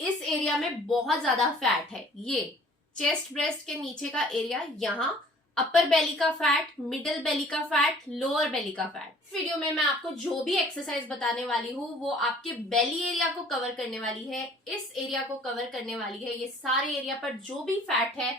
इस एरिया में बहुत ज्यादा फैट है। ये चेस्ट ब्रेस्ट के नीचे का एरिया, यहाँ अपर बेली का फैट, मिडिल बेली का फैट, लोअर बेली का फैट। वीडियो में मैं आपको जो भी एक्सरसाइज बताने वाली हूँ वो आपके बेली एरिया को कवर करने वाली है, इस एरिया को कवर करने वाली है। ये सारे एरिया पर जो भी फैट है,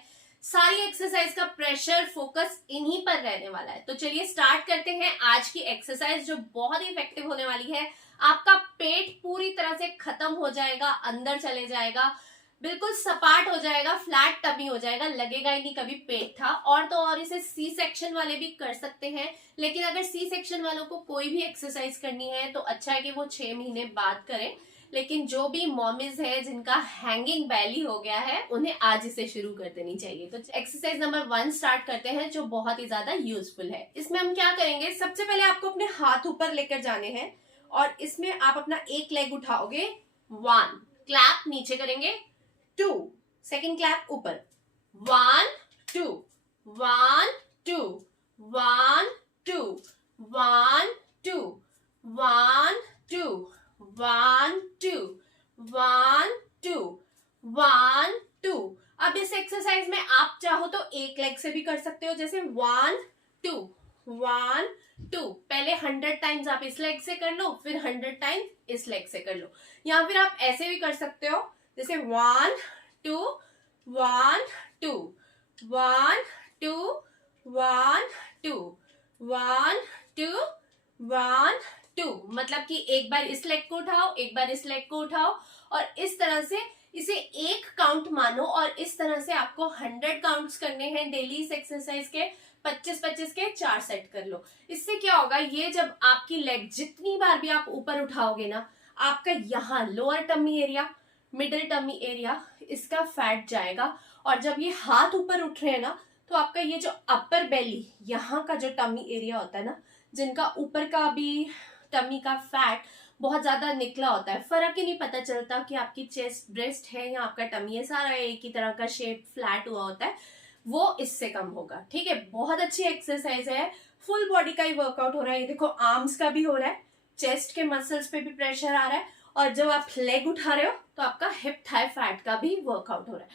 सारी एक्सरसाइज का प्रेशर फोकस इन्हीं पर रहने वाला है। तो चलिए स्टार्ट करते हैं आज की एक्सरसाइज जो बहुत ही इफेक्टिव होने वाली है। आपका पेट पूरी तरह से खत्म हो जाएगा, अंदर चले जाएगा, बिल्कुल सपाट हो जाएगा, फ्लैट टमी हो जाएगा, लगेगा ही नहीं कभी पेट था। और तो और इसे सी सेक्शन वाले भी कर सकते हैं, लेकिन अगर सी सेक्शन वालों को कोई भी एक्सरसाइज करनी है तो अच्छा है कि वो 6 महीने बाद करें। लेकिन जो भी मॉमीज है जिनका हैंगिंग बैली हो गया है, उन्हें आज इसे शुरू कर देनी चाहिए। तो एक्सरसाइज नंबर 1 स्टार्ट करते हैं जो बहुत ही ज्यादा यूजफुल है। इसमें हम क्या करेंगे, सबसे पहले आपको अपने हाथ ऊपर लेकर जाने हैं और इसमें आप अपना एक लेग उठाओगे, 1 क्लैप नीचे करेंगे, 2 सेकेंड क्लैप ऊपर, 1 2 1 2 1 2 1 2 1 2 1 2 1 2 1 2। अब इस एक्सरसाइज में आप चाहो तो एक लेग से भी कर सकते हो, जैसे 1 2 1 2। पहले 100 टाइम्स आप इस लेग से कर लो, फिर 100 टाइम्स इस लेग से कर लो। या फिर आप ऐसे भी कर सकते हो, जैसे 1 2 1 2 1 2 1 2 1 2 1 2। मतलब कि एक बार इस लेग को उठाओ, एक बार इस लेग को उठाओ और इस तरह से इसे एक काउंट मानो। और इस तरह से आपको 100 काउंट्स करने हैं डेली इस एक्सरसाइज के। 25-25 के 4 सेट कर लो। इससे क्या होगा, ये जब आपकी लेग जितनी बार भी आप ऊपर उठाओगे ना, आपका यहाँ lower tummy area, middle tummy area, इसका फैट जाएगा। और जब ये हाथ ऊपर उठ रहे हैं ना, तो आपका ये जो अपर बेली, यहाँ का जो टमी एरिया होता है ना, जिनका ऊपर का भी टमी का फैट बहुत ज्यादा निकला होता है, फर्क ही नहीं पता चलता कि आपकी चेस्ट ब्रेस्ट है या आपका टमी है, सारा एक ही तरह का शेप फ्लैट हुआ होता है, वो इससे कम होगा। ठीक है, बहुत अच्छी एक्सरसाइज है, फुल बॉडी का ही वर्कआउट हो रहा है। ये देखो, आर्म्स का भी हो रहा है, चेस्ट के मसल्स पे भी प्रेशर आ रहा है, और जब आप लेग उठा रहे हो तो आपका हिप थाई फैट का भी वर्कआउट हो रहा है।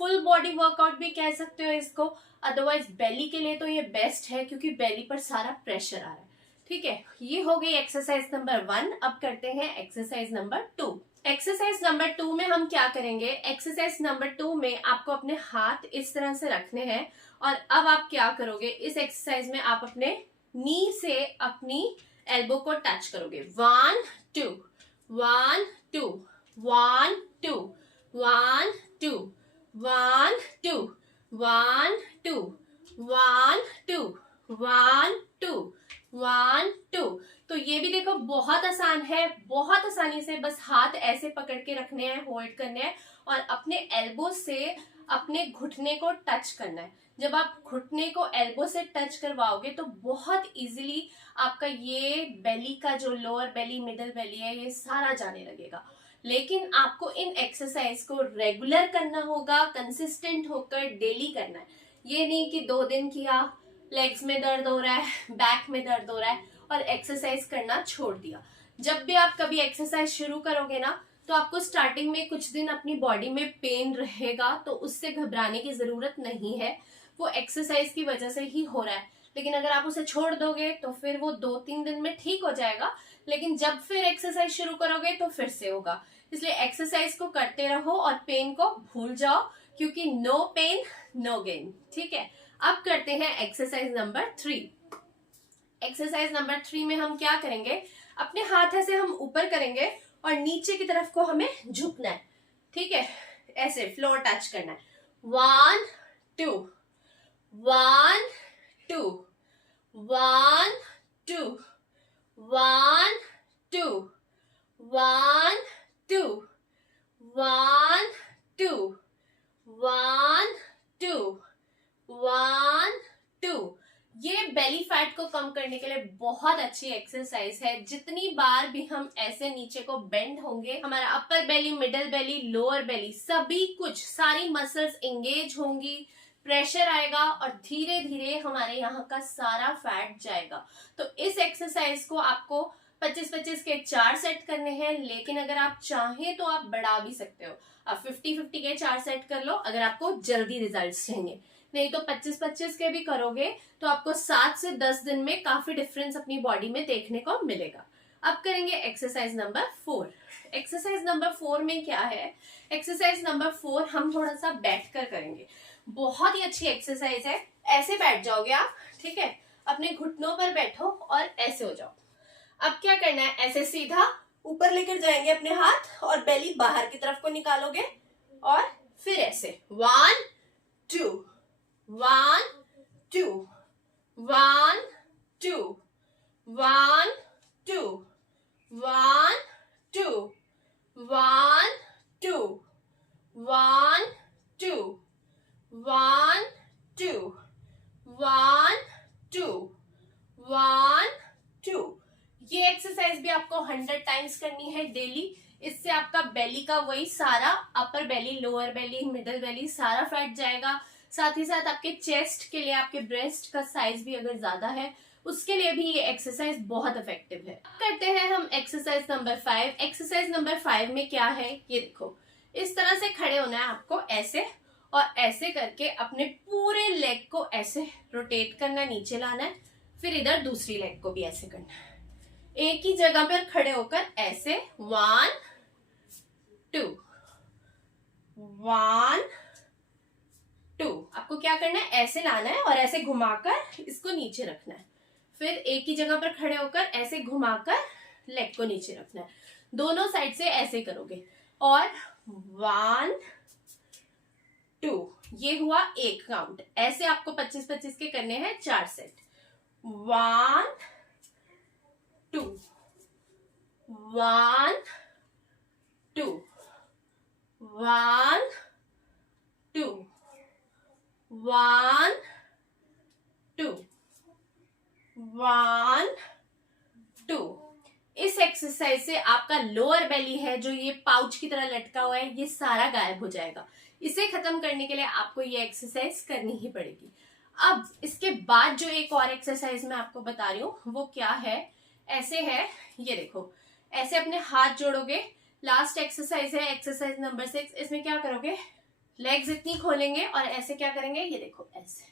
फुल बॉडी वर्कआउट भी कह सकते हो इसको। अदरवाइज बेली के लिए तो ये बेस्ट है, क्योंकि बेली पर सारा प्रेशर आ रहा है। ठीक है, ये हो गई एक्सरसाइज नंबर 1। अब करते हैं एक्सरसाइज नंबर 2। एक्सरसाइज नंबर 2 में हम क्या करेंगे, एक्सरसाइज नंबर 2 में आपको अपने हाथ इस तरह से रखने हैं। और अब आप क्या करोगे, इस एक्सरसाइज में आप अपने नी से अपनी एल्बो को टच करोगे। 1 2 1 2 1 2 1 2 1 2 1 2 1 2 1 2 1 2। तो ये भी देखो बहुत आसान है, बहुत आसानी से बस हाथ ऐसे पकड़ के रखने हैं, होल्ड करने हैं और अपने एल्बो से अपने घुटने को टच करना है। जब आप घुटने को एल्बो से टच करवाओगे तो बहुत इजीली आपका ये बेली का जो लोअर बेली, मिडिल बेली है, ये सारा जाने लगेगा। लेकिन आपको इन एक्सरसाइज को रेगुलर करना होगा, कंसिस्टेंट होकर डेली करना है। ये नहीं कि 2 दिन किया, लेग्स में दर्द हो रहा है, बैक में दर्द हो रहा है और एक्सरसाइज करना छोड़ दिया। जब भी आप कभी एक्सरसाइज शुरू करोगे ना, तो आपको स्टार्टिंग में कुछ दिन अपनी बॉडी में पेन रहेगा, तो उससे घबराने की जरूरत नहीं है, वो एक्सरसाइज की वजह से ही हो रहा है। लेकिन अगर आप उसे छोड़ दोगे तो फिर वो 2-3 दिन में ठीक हो जाएगा, लेकिन जब फिर एक्सरसाइज शुरू करोगे तो फिर से होगा। इसलिए एक्सरसाइज को करते रहो और पेन को भूल जाओ, क्योंकि नो पेन नो गेन। ठीक है, अब करते हैं एक्सरसाइज नंबर 3। एक्सरसाइज नंबर 3 में हम क्या करेंगे, अपने हाथ ऐसे हम ऊपर करेंगे और नीचे की तरफ को हमें झुकना है। ठीक है, ऐसे फ्लोर टच करना है। 1 2 1 2 1 2 1 2 1 2 1 2 1 2 1 2। ये बेली फैट को कम करने के लिए बहुत अच्छी एक्सरसाइज है। जितनी बार भी हम ऐसे नीचे को बेंड होंगे, हमारा अपर बेली, मिडिल बेली, लोअर बेली, सभी कुछ सारी मसल्स एंगेज होंगी, प्रेशर आएगा और धीरे धीरे हमारे यहाँ का सारा फैट जाएगा। तो इस एक्सरसाइज को आपको 25-25 के 4 सेट करने हैं, लेकिन अगर आप चाहें तो आप बढ़ा भी सकते हो। आप 50-50 के 4 सेट कर लो अगर आपको जल्दी रिजल्ट्स चाहिए। नहीं तो 25-25 के भी करोगे तो आपको 7 से 10 दिन में काफी डिफरेंस अपनी बॉडी में देखने को मिलेगा। अब करेंगे एक्सरसाइज नंबर 4। एक्सरसाइज नंबर 4 में क्या है? एक्सरसाइज नंबर 4 हम थोड़ा सा बैठ कर करेंगे। बहुत ही अच्छी एक्सरसाइज है। ऐसे बैठ जाओगे आप, ठीक है, अपने घुटनों पर बैठो और ऐसे हो जाओ। अब क्या करना है, ऐसे सीधा ऊपर लेकर जाएंगे अपने हाथ और बेली बाहर की तरफ को निकालोगे और फिर ऐसे 1 2 1 2 1 2 1 2 1 2 1 2 1 2 1 2 1 2 1 2। ये एक्सरसाइज भी आपको 100 टाइम्स करनी है डेली। इससे आपका बेली का वही सारा अपर बेली, लोअर बेली, मिडल बेली सारा फैट जाएगा। साथ ही साथ आपके चेस्ट के लिए, आपके ब्रेस्ट का साइज भी अगर ज्यादा है उसके लिए भी ये एक्सरसाइज बहुत इफेक्टिव है। करते हैं हम एक्सरसाइज नंबर 5। एक्सरसाइज नंबर 5 में क्या है, ये देखो, इस तरह से खड़े होना है आपको, ऐसे और ऐसे करके अपने पूरे लेग को ऐसे रोटेट करना, नीचे लाना है। फिर इधर दूसरी लेग को भी ऐसे करना है, एक ही जगह पर खड़े होकर ऐसे 1 2 1 2। आपको क्या करना है, ऐसे लाना है और ऐसे घुमाकर इसको नीचे रखना है। फिर एक ही जगह पर खड़े होकर ऐसे घुमाकर लेग को नीचे रखना है। दोनों साइड से ऐसे करोगे और 1 2। ये हुआ एक काउंट। ऐसे आपको 25-25 के करने हैं 4 सेट। 1 2 1 2 1 2 1 2 1 2। इस एक्सरसाइज से आपका लोअर बेली है जो ये पाउच की तरह लटका हुआ है, ये सारा गायब हो जाएगा। इसे खत्म करने के लिए आपको ये एक्सरसाइज करनी ही पड़ेगी। अब इसके बाद जो एक और एक्सरसाइज मैं आपको बता रही हूँ वो क्या है, ऐसे है, ये देखो, ऐसे अपने हाथ जोड़ोगे। लास्ट एक्सरसाइज है एक्सरसाइज नंबर 6। इसमें क्या करोगे, लेग्स इतनी खोलेंगे और ऐसे क्या करेंगे, ये देखो, ऐसे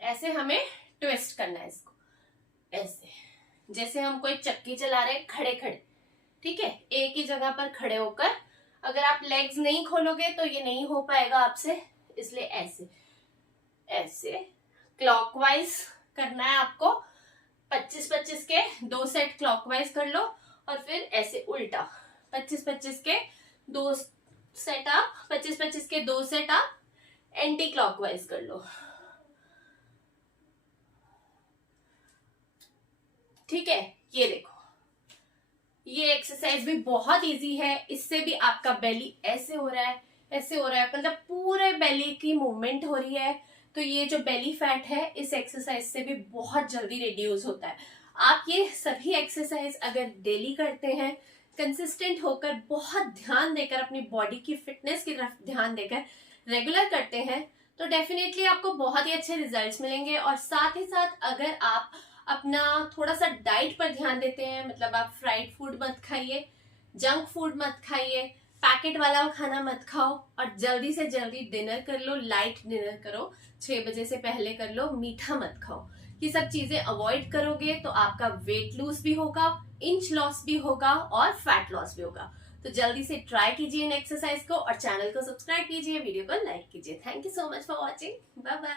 ऐसे हमें ट्विस्ट करना है इसको, ऐसे जैसे हम कोई चक्की चला रहे हैं खड़े खड़े, ठीक है, एक ही जगह पर खड़े होकर। अगर आप लेग्स नहीं खोलोगे तो ये नहीं हो पाएगा आपसे, इसलिए ऐसे ऐसे क्लॉकवाइज करना है आपको। 25-25 के 2 सेट क्लॉकवाइज कर लो और फिर ऐसे उल्टा 25-25 के 2 सेट आप 25-25 के 2 सेट आप एंटी क्लॉकवाइज कर लो, ठीक है। ये देखो, ये एक्सरसाइज भी बहुत इजी है। इससे भी आपका बेली ऐसे हो रहा है, ऐसे हो रहा है, मतलब पूरे बेली की मूवमेंट हो रही है। तो ये जो बेली फैट है इस एक्सरसाइज से भी बहुत जल्दी रिड्यूस होता है। आप ये सभी एक्सरसाइज अगर डेली करते हैं, कंसिस्टेंट होकर, बहुत ध्यान देकर, अपनी बॉडी की फिटनेस की तरफ ध्यान देकर रेगुलर करते हैं तो डेफिनेटली आपको बहुत ही अच्छे रिजल्ट्स मिलेंगे। और साथ ही साथ अगर आप अपना थोड़ा सा डाइट पर ध्यान देते हैं, मतलब आप फ्राइड फूड मत खाइए, जंक फूड मत खाइए, पैकेट वाला खाना मत खाओ और जल्दी से जल्दी डिनर कर लो, लाइट डिनर करो, 6 बजे से पहले कर लो, मीठा मत खाओ। ये सब चीजें अवॉइड करोगे तो आपका वेट लूज भी होगा, इंच लॉस भी होगा और फैट लॉस भी होगा। तो जल्दी से ट्राई कीजिए इन एक्सरसाइज को और चैनल को सब्सक्राइब कीजिए, वीडियो को लाइक कीजिए। Thank you so much for watching, bye bye.